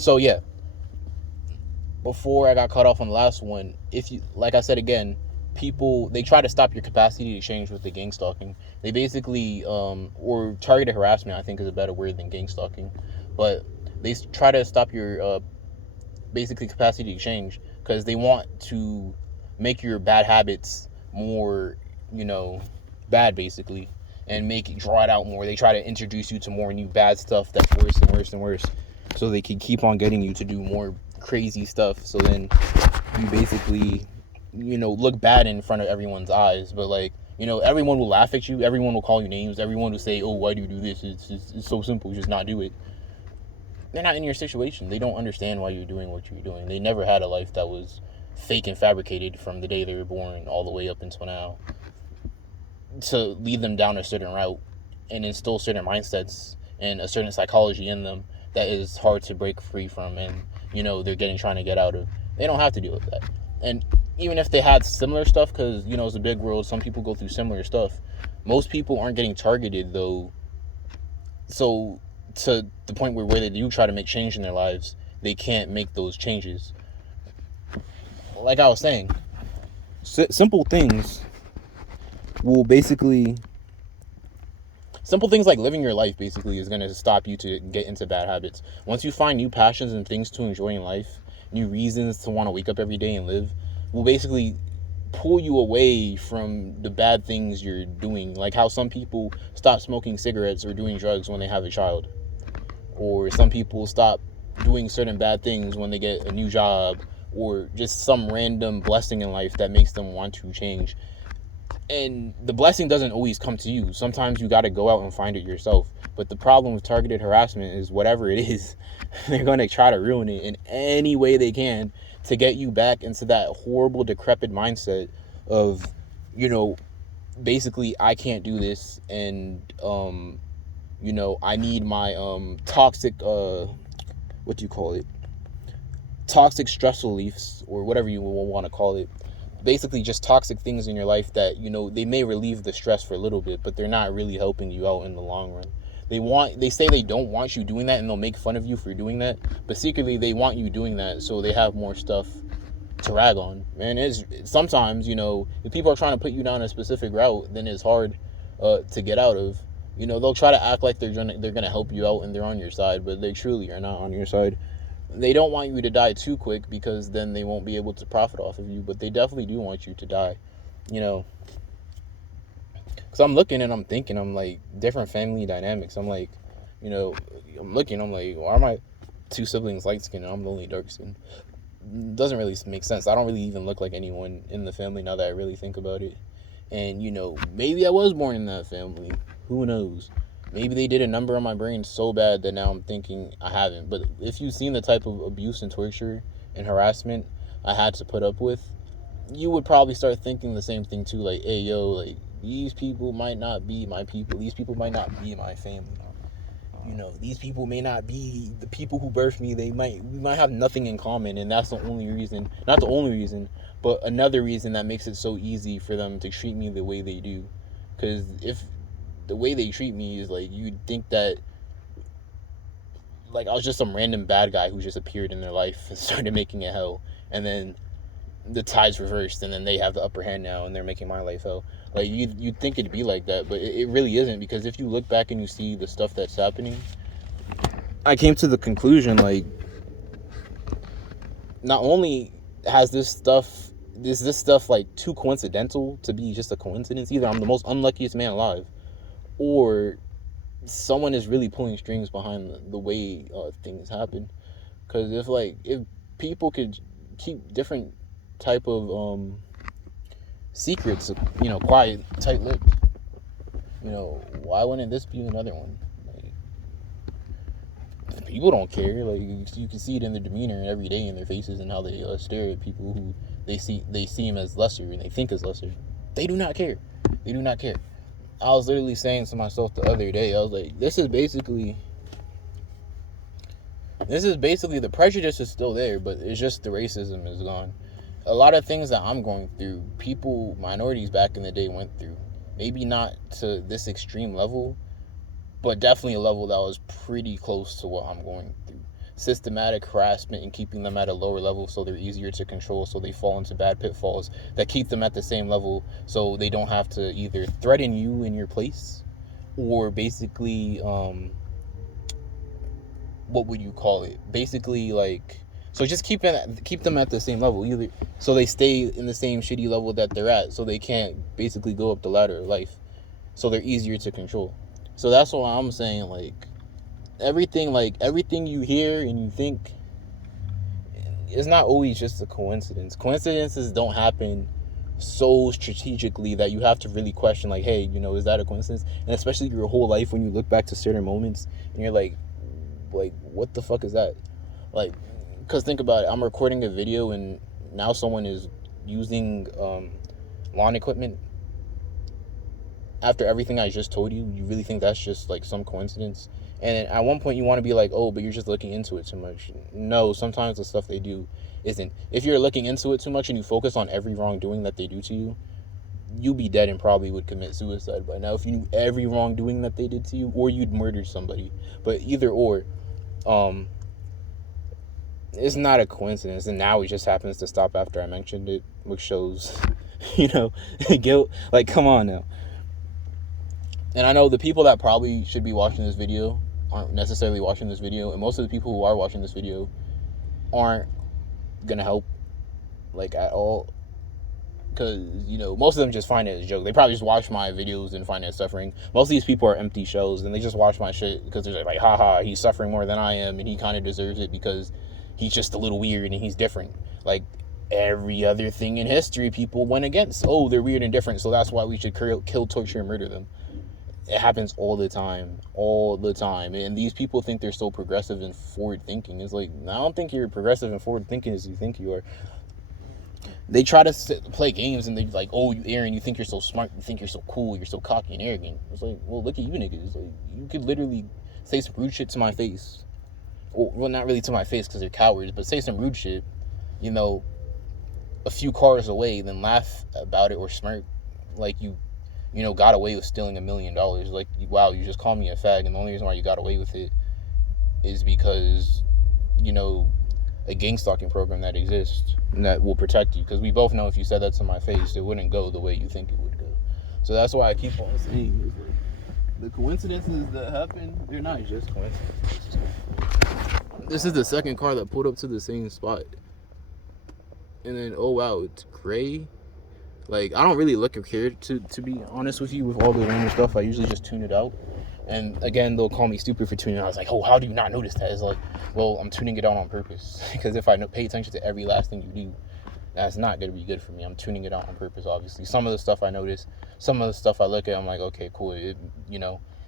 So yeah, before I got cut off on the last one, if you, like I said again, people, they try to stop your capacity to change with the gang stalking. They basically, or targeted harassment, I think is a better word than gang stalking, but they try to stop your basically capacity to change because they want to make your bad habits more, you know, bad basically, and make it draw it out more. They try to introduce you to more new bad stuff that's worse and worse and worse, so they can keep on getting you to do more crazy stuff. So then you basically, look bad in front of everyone's eyes, but like, everyone will laugh at you, everyone will call you names, everyone will say, oh, why do you do this? It's so simple, just not do it. They're not in your situation. They don't understand why you're doing what you're doing. They never had a life that was fake and fabricated from the day they were born all the way up until now, to lead them down a certain route and instill certain mindsets and a certain psychology in them that is hard to break free from, and they're trying to get out of. They don't have to deal with that. And even if they had similar stuff, because it's a big world, some people go through similar stuff. Most people aren't getting targeted though, so to the point where they do try to make change in their lives, they can't make those changes. Like I was saying, simple things will basically, simple things like living your life basically is going to stop you to get into bad habits. Once you find new passions and things to enjoy in life, new reasons to want to wake up every day and live, will basically pull you away from the bad things you're doing. Like how some people stop smoking cigarettes or doing drugs when they have a child, or some people stop doing certain bad things when they get a new job, or just some random blessing in life that makes them want to change. And the blessing doesn't always come to you. Sometimes you got to go out and find it yourself. But the problem with targeted harassment is whatever it is, they're going to try to ruin it in any way they can to get you back into that horrible, decrepit mindset of, basically, I can't do this, and I need my toxic what do you call it? Toxic stress reliefs, or whatever you want to call it. Basically just toxic things in your life that they may relieve the stress for a little bit, but they're not really helping you out in the long run. They say they don't want you doing that, and they'll make fun of you for doing that, but secretly they want you doing that so they have more stuff to rag on. And it's sometimes, if people are trying to put you down a specific route, then it's hard to get out of. They'll try to act like they're gonna help you out and they're on your side, but they truly are not on your side. They don't want you to die too quick, because then they won't be able to profit off of you, but they definitely do want you to die. Because I'm looking and I'm thinking, I'm like, different family dynamics. I'm like, I'm looking, I'm like, why are my two siblings light skinned and I'm the only dark skinned? Doesn't really make sense. I don't really even look like anyone in the family now that I really think about it. And maybe I was born in that family, who knows. Maybe they did a number on my brain so bad that now I'm thinking I haven't. But if you've seen the type of abuse and torture and harassment I had to put up with, you would probably start thinking the same thing too. Like, hey, yo, like, these people might not be my people. These people might not be my family. These people may not be the people who birthed me. We might have nothing in common, and that's the only reason, not the only reason, but another reason that makes it so easy for them to treat me the way they do. Because if the way they treat me is like, you'd think that like I was just some random bad guy who just appeared in their life and started making it hell, and then the tides reversed, and then they have the upper hand now, and they're making my life hell. Like, you'd think it'd be like that, but it really isn't, because if you look back and you see the stuff that's happening, I came to the conclusion, like, not only has this stuff like too coincidental to be just a coincidence. Either I'm the most unluckiest man alive, or someone is really pulling strings behind the way things happen. Because if people could keep different type of secrets, quiet, tight-lipped, why wouldn't this be another one? Like, people don't care. Like, you can see it in their demeanor every day, in their faces, and how they stare at people who they see as lesser and they think as lesser. They do not care. They do not care. I was literally saying to myself the other day, I was like, this is basically the prejudice is still there, but it's just the racism is gone. A lot of things that I'm going through, minorities back in the day went through. Maybe not to this extreme level, but definitely a level that was pretty close to what I'm going through. systematic harassment and keeping them at a lower level so they're easier to control, so they fall into bad pitfalls that keep them at the same level so they don't have to either threaten you in your place or basically what would you call it, basically like, so just keep them at the same level, either so they stay in the same shitty level that they're at so they can't basically go up the ladder of life, so they're easier to control. So that's why I'm saying, everything you hear and you think, it's not always just a coincidence. Coincidences don't happen so strategically that you have to really question, like, hey, is that a coincidence? And especially your whole life, when you look back to certain moments and you're like what the fuck is that? Like, because think about it, I'm recording a video and now someone is using lawn equipment after everything I just told you. You really think that's just like some coincidence? And at one point you want to be like, oh, but you're just looking into it too much. No, sometimes the stuff they do isn't. If you're looking into it too much and you focus on every wrongdoing that they do to you, you'd be dead and probably would commit suicide by now if you knew every wrongdoing that they did to you, or you'd murdered somebody. But either or, it's not a coincidence. And now it just happens to stop after I mentioned it, which shows, guilt. Like, come on now. And I know the people that probably should be watching this video aren't necessarily watching this video, and most of the people who are watching this video aren't gonna help, like, at all, because most of them just find it as a joke. They probably just watch my videos and find it suffering. Most of these people are empty shells, and they just watch my shit because they're like, haha, he's suffering more than I am, and he kind of deserves it because he's just a little weird and he's different. Like every other thing in history, people went against. Oh, they're weird and different, so that's why we should kill, torture, and murder them. It happens all the time. And these people think they're so progressive and forward thinking. It's like, I don't think you're progressive and forward thinking as you think you are. They try to play games and they're like, oh, Aaron, you think you're so smart, you think you're so cool, you're so cocky and arrogant. It's like, well, look at you niggas. Like, you could literally say some rude shit to my face. Well, not really to my face because they're cowards, but say some rude shit, a few cars away, then laugh about it or smirk like you got away with stealing $1 million. Like, wow, you just called me a fag, and the only reason why you got away with it is because, a gang stalking program that exists and that will protect you. Because we both know if you said that to my face, it wouldn't go the way you think it would go. So that's why I keep on saying, the coincidences that happen, they're not just coincidences. This is the second car that pulled up to the same spot. And then, oh wow, it's gray. Like, I don't really look or care, to be honest with you, with all the random stuff. I usually just tune it out. And again, they'll call me stupid for tuning it out. I was like, oh, how do you not notice that? It's like, well, I'm tuning it out on purpose. Because if I pay attention to every last thing you do, that's not going to be good for me. I'm tuning it out on purpose, obviously. Some of the stuff I notice, some of the stuff I look at, I'm like, okay, cool. It,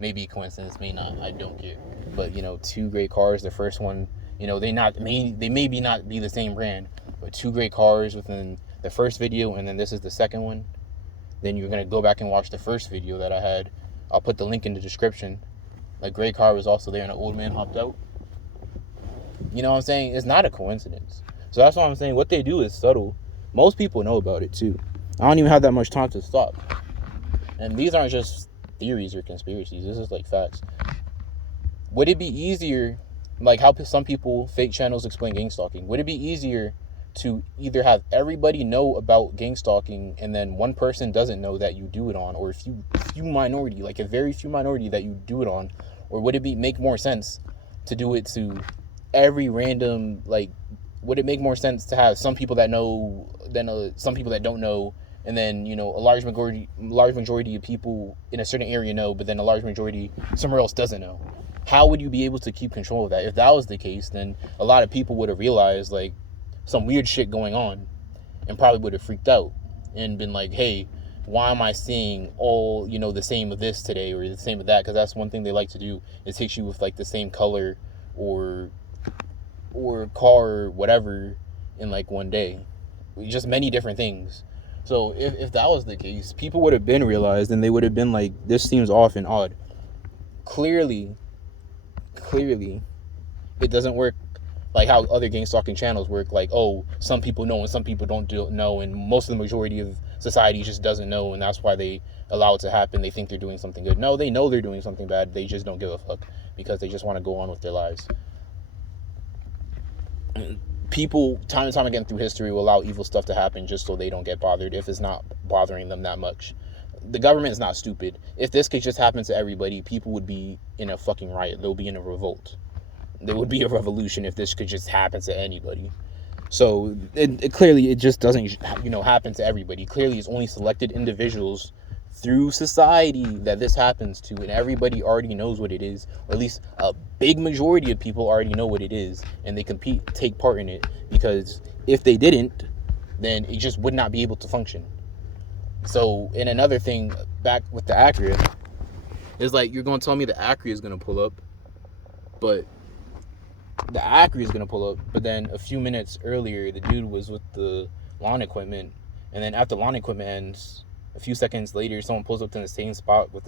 maybe coincidence, may not. I don't care. But, two great cars. The first one, they maybe not be the same brand, but two great cars within the first video, and then this is the second one. Then you're going to go back and watch the first video that I had. I'll put the link in the description. Like, gray car was also there and an old man hopped out. You know what I'm saying? It's not a coincidence. So that's what I'm saying. What they do is subtle. Most people know about it too. I don't even have that much time to stop. And these aren't just theories or conspiracies. This is like facts. Would it be easier, like how some people, fake channels explain gang stalking, would it be easier to either have everybody know about gang stalking and then one person doesn't know that you do it on, or a few minority, like a very few minority that you do it on? Or would it make more sense to do it to every random, like, would it make more sense to have some people that know than some people that don't know, and then a large majority of people in a certain area know, but then a large majority somewhere else doesn't know? How would you be able to keep control of that? If that was the case, then a lot of people would have realized like some weird shit going on and probably would have freaked out and been like, hey, why am I seeing all the same of this today or the same of that? Because that's one thing they like to do, is hit you with like the same color or car or whatever in like one day, just many different things. So if that was the case, people would have been realized and they would have been like, this seems off and odd. Clearly it doesn't work like how other gang stalking channels work, like, oh, some people know and some people don't know, and most of the majority of society just doesn't know, and that's why they allow it to happen. They think they're doing something good. No, they know they're doing something bad, they just don't give a fuck because they just want to go on with their lives. People time and time again through history will allow evil stuff to happen just so they don't get bothered if it's not bothering them that much. The government is not stupid. If this could just happen to everybody, people would be in a fucking riot. They'll be in a revolt. There would be a revolution if this could just happen to anybody. So it clearly it just doesn't happen to everybody. Clearly it's only selected individuals through society that this happens to, and everybody already knows what it is, or at least a big majority of people already know what it is, and they take part in it, because if they didn't, then it just would not be able to function. So, and another thing, back with the Acura, is like, you're going to tell me the Acura is going to pull up, but then a few minutes earlier, the dude was with the lawn equipment, and then after lawn equipment ends, a few seconds later, someone pulls up to the same spot with